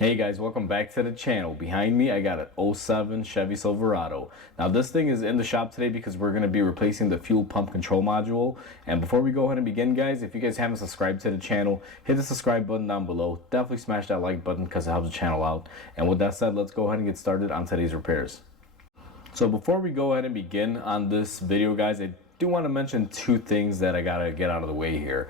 Hey guys, welcome back to the channel. Behind me, I got an '07 Chevy Silverado. Now this thing is in the shop today because we're going to be replacing the fuel pump control module. And before we go ahead and begin, guys, if you guys haven't subscribed to the channel, hit the subscribe button down below. Definitely smash that like button because it helps the channel out. And with that said, let's go ahead and get started on today's repairs. So before we go ahead and begin on this video, guys, I do want to mention two things that I gotta get out of the way here.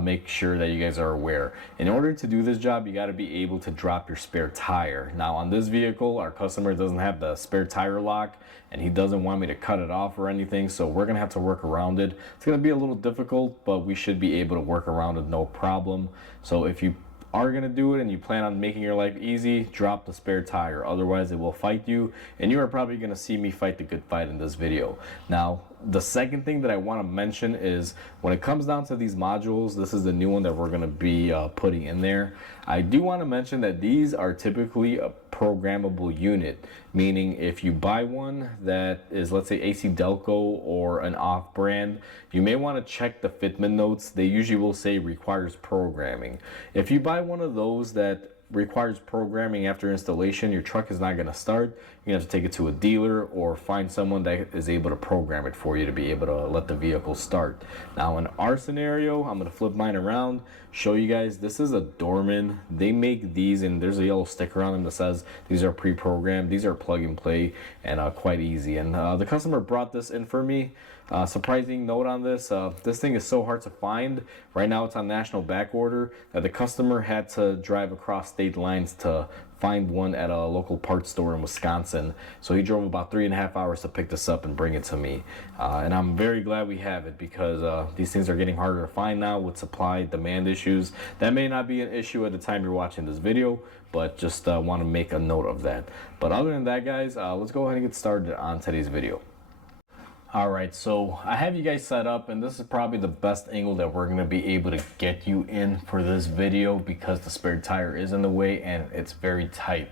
Make sure that you guys are aware. In order to do this job, you got to be able to drop your spare tire. Now on this vehicle, our customer doesn't have the spare tire lock and he doesn't want me to cut it off or anything, so we're gonna have to work around it. It's gonna be a little difficult, but we should be able to work around it no problem. So if you are going to do it and you plan on making your life easy, drop the spare tire. Otherwise it will fight you, and you are probably going to see me fight the good fight in this video. Now the second thing that I want to mention is when it comes down to these modules, this is the new one that we're going to be putting in there. I do want to mention that these are typically a programmable unit, meaning if you buy one that is, let's say, AC Delco or an off brand, you may want to check the fitment notes. They usually will say requires programming. If you buy one of those that requires programming after installation, your truck is not going to start. You have to take it to a dealer or find someone that is able to program it for you to be able to let the vehicle start. Now in our scenario, I'm going to flip mine around, show you guys. This is a Dorman. They make these and there's a yellow sticker on them that says these are pre-programmed. These are plug and play and quite easy. And the customer brought this in for me. Surprising note on this, this thing is so hard to find. Right now it's on national back order that the customer had to drive across state lines to find one at a local parts store in Wisconsin. So he drove about 3.5 hours to pick this up and bring it to me. And I'm very glad we have it because these things are getting harder to find now with supply demand issues. That may not be an issue at the time you're watching this video, but just want to make a note of that. But other than that, guys, let's go ahead and get started on today's video. Alright, so I have you guys set up, and this is probably the best angle that we're going to be able to get you in for this video because the spare tire is in the way and it's very tight.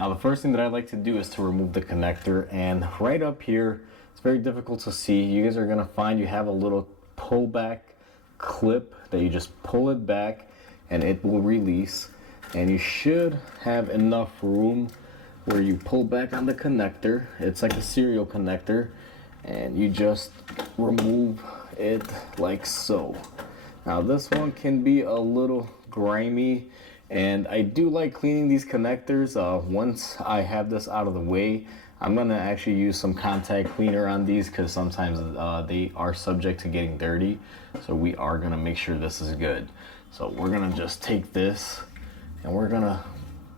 Now the first thing that I like to do is to remove the connector, and right up here, it's very difficult to see. You guys are going to find you have a little pullback clip that you just pull it back and it will release, and you should have enough room where you pull back on the connector. It's like a serial connector, and you just remove it like so. Now this one can be a little grimy, and I do like cleaning these connectors. Once I have this out of the way, I'm gonna actually use some contact cleaner on these because sometimes they are subject to getting dirty. So we are gonna make sure this is good. So we're gonna just take this and we're gonna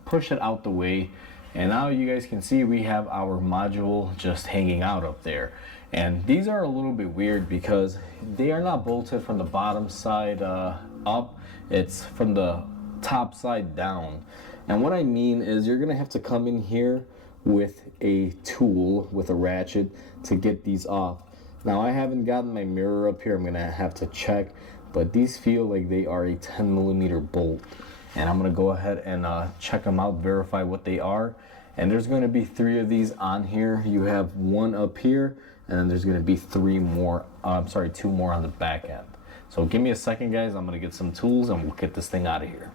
push it out the way. And now you guys can see we have our module just hanging out up there. And these are a little bit weird because they are not bolted from the bottom side up. It's from the top side down. And what I mean is you're gonna have to come in here with a tool, with a ratchet, to get these off. Now I haven't gotten my mirror up here. I'm gonna have to check, but these feel like they are a 10mm bolt. And I'm gonna go ahead and check them out, verify what they are. And there's going to be 3 of these on here. You have one up here, and then there's going to be 2 more on the back end. So give me a second, guys. I'm going to get some tools and we'll get this thing out of here.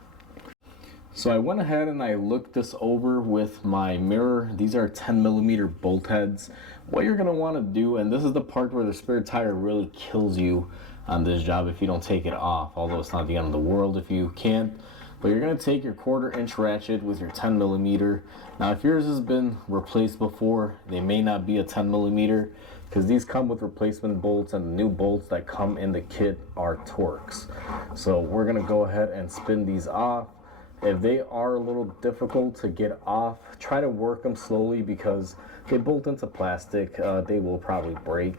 So I went ahead and I looked this over with my mirror. These are 10mm bolt heads. What you're going to want to do, and this is the part where the spare tire really kills you on this job if you don't take it off, although it's not the end of the world if you can't. But you're going to take your 1/4 inch ratchet with your 10mm. Now if yours has been replaced before, they may not be a 10mm because these come with replacement bolts, and the new bolts that come in the kit are Torx. So we're going to go ahead and spin these off. If they are a little difficult to get off, try to work them slowly because they bolt into plastic. They will probably break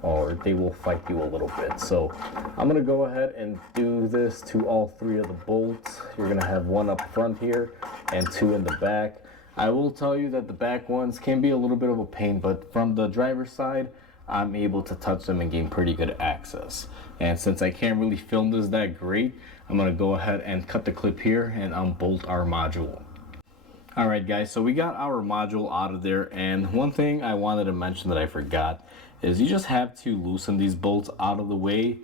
or they will fight you a little bit. So I'm going to go ahead and do this to all 3 of the bolts. You're going to have 1 up front here and 2 in the back. I will tell you that the back ones can be a little bit of a pain, but from the driver's side, I'm able to touch them and gain pretty good access. And since I can't really film this that great, I'm going to go ahead and cut the clip here and unbolt our module. Alright guys, so we got our module out of there, and one thing I wanted to mention that I forgot is you just have to loosen these bolts out of the way.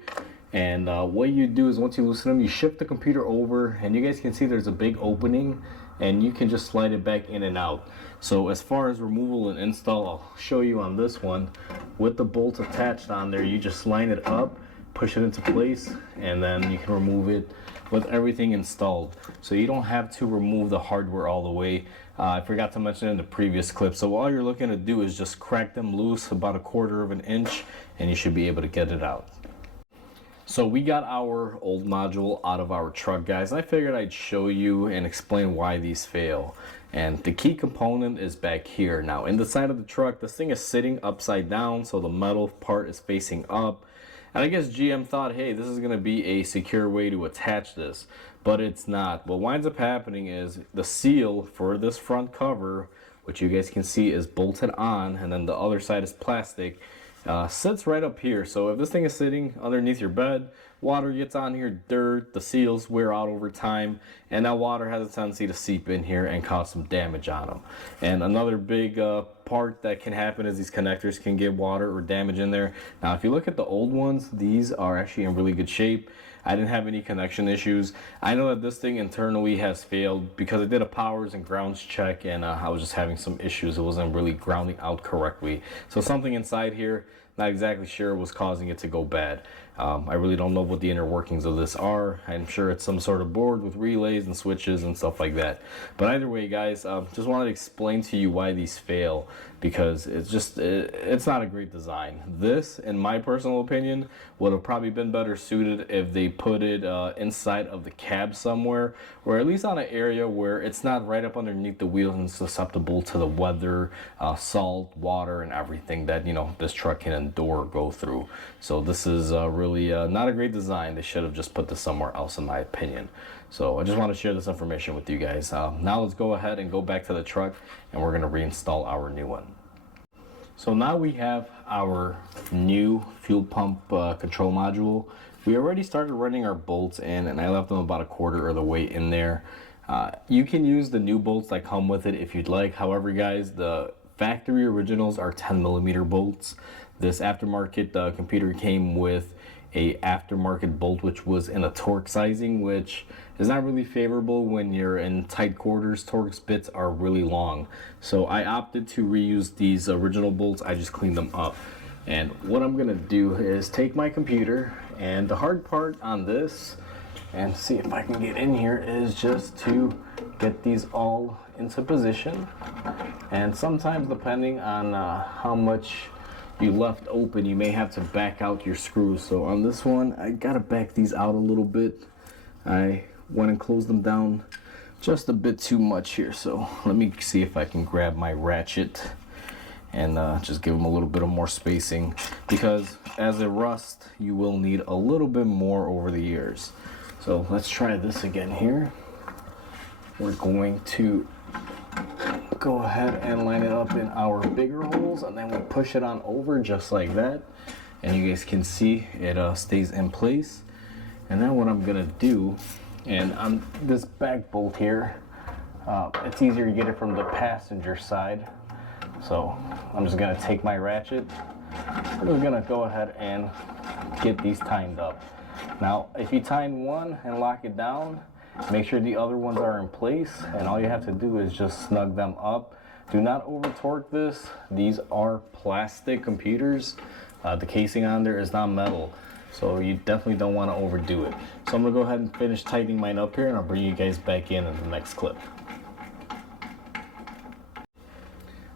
And what you do is once you loosen them, you shift the computer over, and you guys can see there's a big opening, and you can just slide it back in and out. So as far as removal and install, I'll show you on this one. With the bolts attached on there, you just line it up, push it into place, and then you can remove it with everything installed. So you don't have to remove the hardware all the way. I forgot to mention in the previous clip. So all you're looking to do is just crack them loose about 1/4 of an inch, and you should be able to get it out. So we got our old module out of our truck, guys, and I figured I'd show you and explain why these fail. And the key component is back here. Now in the side of the truck, this thing is sitting upside down, so the metal part is facing up. And I guess GM thought, hey, this is going to be a secure way to attach this, but it's not. What winds up happening is the seal for this front cover, which you guys can see is bolted on, and then the other side is plastic, sits right up here. So if this thing is sitting underneath your bed, water gets on here, dirt, the seals wear out over time, and that water has a tendency to seep in here and cause some damage on them. And another big part that can happen is these connectors can get water or damage in there. Now if you look at the old ones, these are actually in really good shape. I didn't have any connection issues. I know that this thing internally has failed because I did a powers and grounds check, and I was just having some issues. It wasn't really grounding out correctly. So something inside here, not exactly sure, was causing it to go bad. I really don't know what the inner workings of this are. I'm sure it's some sort of board with relays and switches and stuff like that. But either way, guys, just wanted to explain to you why these fail, because it's not a great design. This, in my personal opinion, would have probably been better suited if they put it inside of the cab somewhere, or at least on an area where it's not right up underneath the wheels and susceptible to the weather, salt, water, and everything that, you know, this truck can endure or go through. So this is really not a great design. They should have just put this somewhere else, in my opinion. So I just want to share this information with you guys. Now let's go ahead and go back to the truck, and we're going to reinstall our new one. So now we have our new fuel pump control module. We already started running our bolts in, and I left them about 1/4 of the way in there. You can use the new bolts that come with it if you'd like. However, guys, the factory originals are 10mm bolts. This aftermarket computer came with a aftermarket bolt which was in a torque sizing, which is not really favorable when you're in tight quarters. Torque bits are really long, so I opted to reuse these original bolts. I just cleaned them up, and what I'm gonna do is take my computer, and the hard part on this, and see if I can get in here, is just to get these all into position. And sometimes, depending on how much you left open, you may have to back out your screws. So on this one, I gotta back these out a little bit. I went and closed them down just a bit too much here. So let me see if I can grab my ratchet and just give them a little bit of more spacing, because as it rusts, you will need a little bit more over the years. So let's try this again here. We're going to go ahead and line it up in our bigger holes, and then we'll push it on over just like that, and you guys can see it stays in place. And then what I'm gonna do, and on this back bolt here, it's easier to get it from the passenger side, so I'm just gonna take my ratchet. We're just gonna go ahead and get these tightened up. Now if you tighten one and lock it down, make sure the other ones are in place, and all you have to do is just snug them up. Do not over torque this. These are plastic computers. The casing on there is not metal, so you definitely don't want to overdo it. So I'm gonna go ahead and finish tightening mine up here, and I'll bring you guys back in the next clip.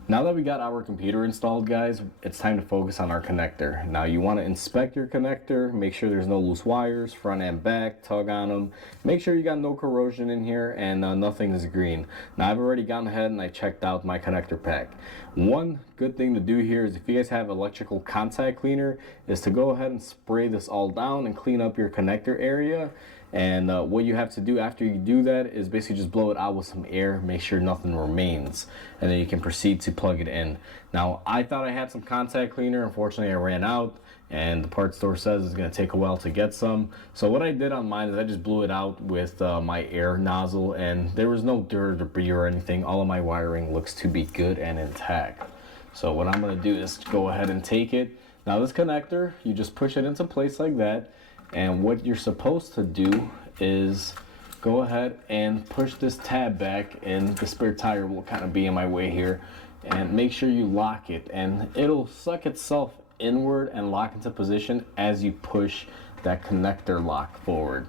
Now that we got our computer installed, guys, it's time to focus on our connector. Now you want to inspect your connector, make sure there's no loose wires, front and back, tug on them. Make sure you got no corrosion in here, and nothing is green. Now I've already gone ahead and I checked out my connector pack. One good thing to do here is, if you guys have electrical contact cleaner, is to go ahead and spray this all down and clean up your connector area. And what you have to do after you do that is basically just blow it out with some air, make sure nothing remains, and then you can proceed to plug it in. Now I thought I had some contact cleaner. Unfortunately I ran out, and the parts store says it's going to take a while to get some. So what I did on mine is I just blew it out with my air nozzle, and there was no dirt or debris or anything. All of my wiring looks to be good and intact. So what I'm going to do is go ahead and take it. Now this connector, you just push it into place like that. And what you're supposed to do is go ahead and push this tab back, and the spare tire will kind of be in my way here, and make sure you lock it, and it'll suck itself inward and lock into position as you push that connector lock forward.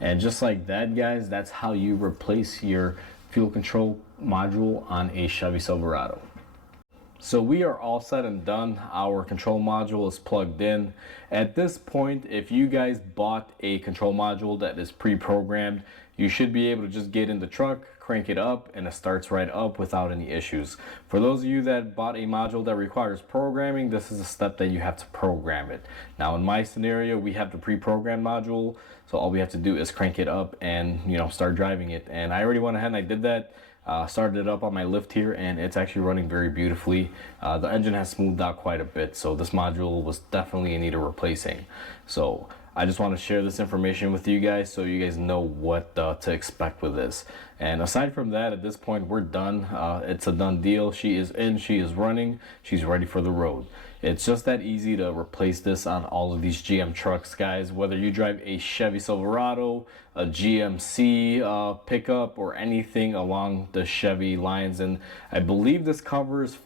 And just like that, guys, that's how you replace your fuel control module on a Chevy Silverado. So we are all set and done. Our control module is plugged in. At this point, if you guys bought a control module that is pre-programmed, you should be able to just get in the truck, crank it up, and it starts right up without any issues. For those of you that bought a module that requires programming, this is a step that you have to program it. Now in my scenario, we have the pre-programmed module, so all we have to do is crank it up and start driving it. And I already went ahead and I did that. Started it up on my lift here, and it's actually running very beautifully. The engine has smoothed out quite a bit, so this module was definitely in need of replacing. So I just want to share this information with you guys so you guys know what to expect with this. And aside from that, at this point we're done. It's a done deal. She is in, she is running, she's ready for the road. It's just that easy to replace this on all of these GM trucks, guys. Whether you drive a Chevy Silverado, a GMC pickup, or anything along the Chevy lines. And I believe this covers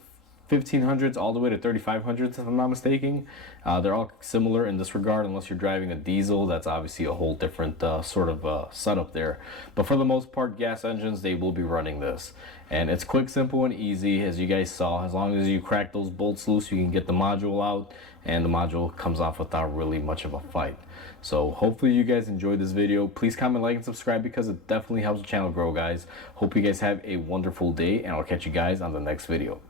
1500s all the way to 3500s, if I'm not mistaken. They're all similar in this regard, unless you're driving a diesel. That's obviously a whole different sort of setup there. But for the most part, gas engines, they will be running this. And it's quick, simple, and easy, as you guys saw. As long as you crack those bolts loose, you can get the module out, and the module comes off without really much of a fight. So hopefully you guys enjoyed this video. Please comment, like, and subscribe, because it definitely helps the channel grow, guys. Hope you guys have a wonderful day, and I'll catch you guys on the next video.